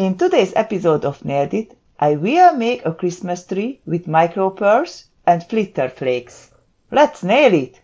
In today's episode of Nailed It, I will make a Christmas tree with micro pearls and flitter flakes. Let's nail it!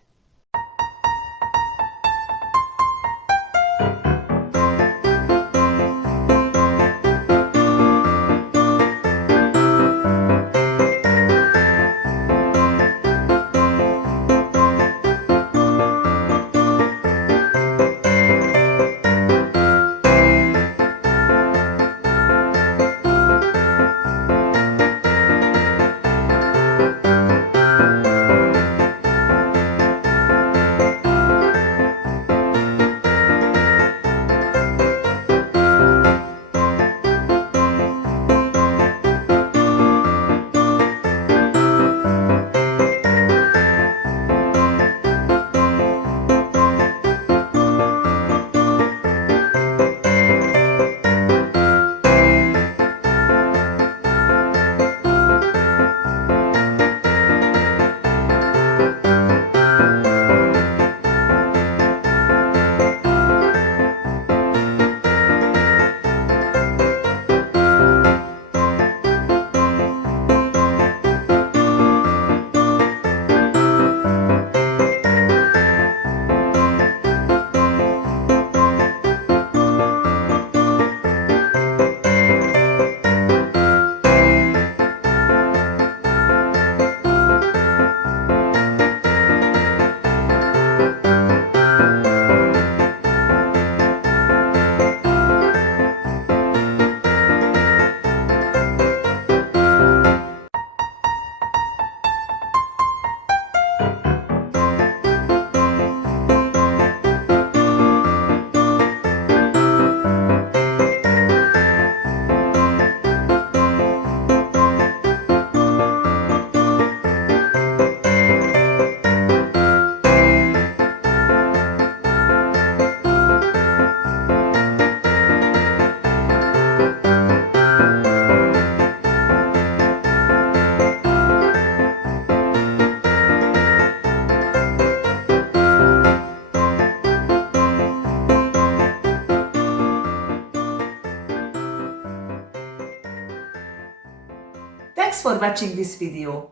Thanks for watching this video.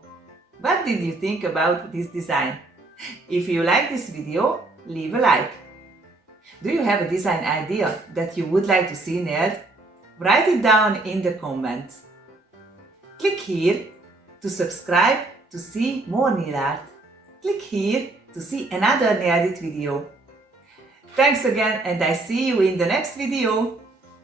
What did you think about this design? If you like this video, leave a like. Do you have a design idea that you would like to see nailed? Write it down in the comments. Click here to subscribe to see more nail art. Click here to see another Nailed It video. Thanks again, and I see you in the next video.